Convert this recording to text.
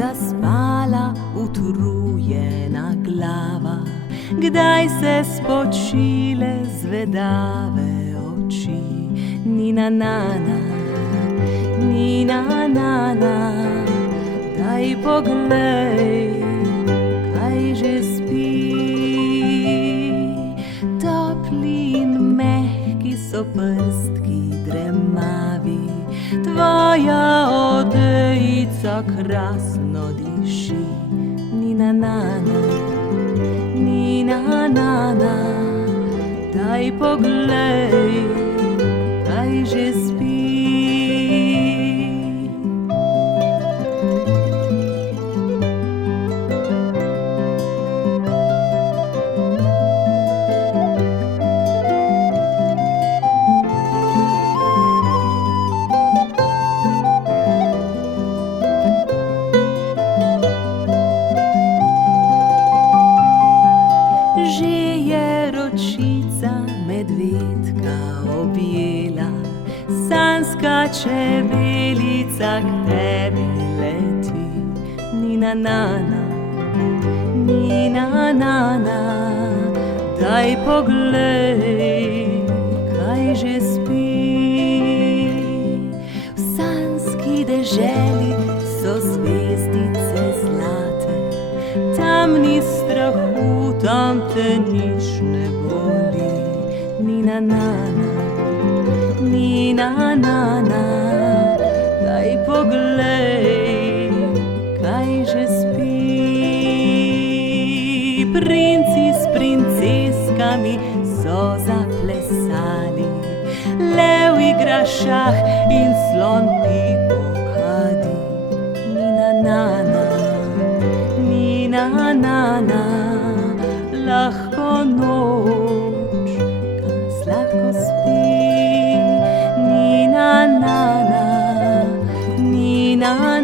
zaspala utrujena glava, kdaj se spočile zvedave oči. Nina nana, Nina nana, daj poglej, kaj že spi. Topli in mehki so prstki dremavi, tvoja odejica krasno diši. Nina nana, Nina nana, daj poglej, kaj že spi. Medvedka objela, sanjska čebelica k tebi leti. Nina nana, Nina nana, daj poglej, kaj že spi. V sanjski deželi so zvezdice zlate, tam ni strahu, tam te nič ne boli. Nina nana, Nina nana, daj poglej, kaj že spi. Princi s princeskami so zaplesali, lev igra šah in slon pipo kadi. Nina nana, Nina nana, lahko noč sladko spi. Nina nana, Nina